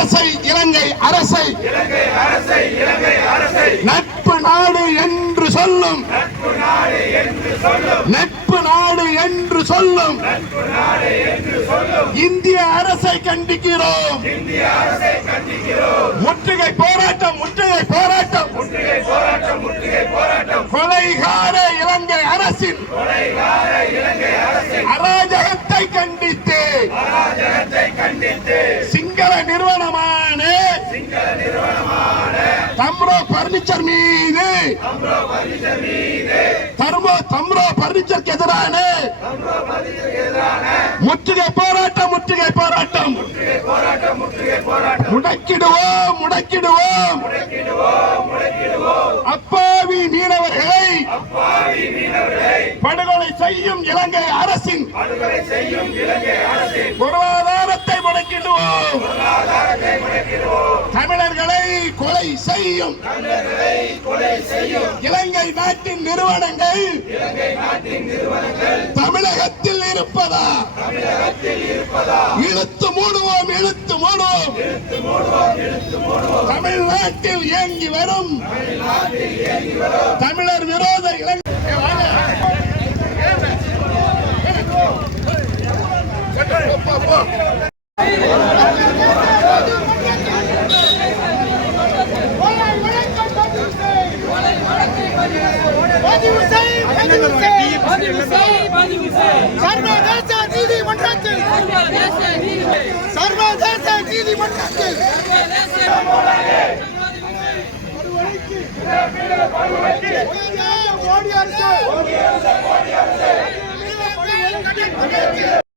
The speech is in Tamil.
அரசை இலங்கை அரசை. நட்பு நாடு என்று சொல்லும். நட்பு நாடு என்று சொல்லும். இந்திய அரசை கண்டிக்கிறோம். முற்றுகை போராட்டம் முற்றுகை போராட்டம். கொலைகார இலங்கை அரசின் அராஜகத்தை கண்டித்து. நிறுவனமான தம்ரோ பர்னிச்சர் மீது. தர்மோ தம்ரோ பர்னிச்சருக்கு எதிரான. முற்றுகை போராட்டம் முற்றுகை போராட்டம். முடக்கிடுவோம் முடக்கிடுவோம். அப்பாவி மீனவர்களை. படுகொலை செய்யும் இலங்கை அரசின். பொருளாதாரத்தை முடக்கிடுவோம் தமிழர்களை கொலை செய்யும் இலங்கை நாட்டின் நிறுவனங்கள் தமிழகத்தில் இருப்பதா இழுத்து மூடுவோம் இழுத்து மூடுவோம் தமிழ்நாட்டில் இயங்கி வரும் தமிழர் விரோத இலங்கை சர்வதேச நீதிமன்றத்தில் சர்வதேச நீதிமன்றத்தில் மோடி அரசு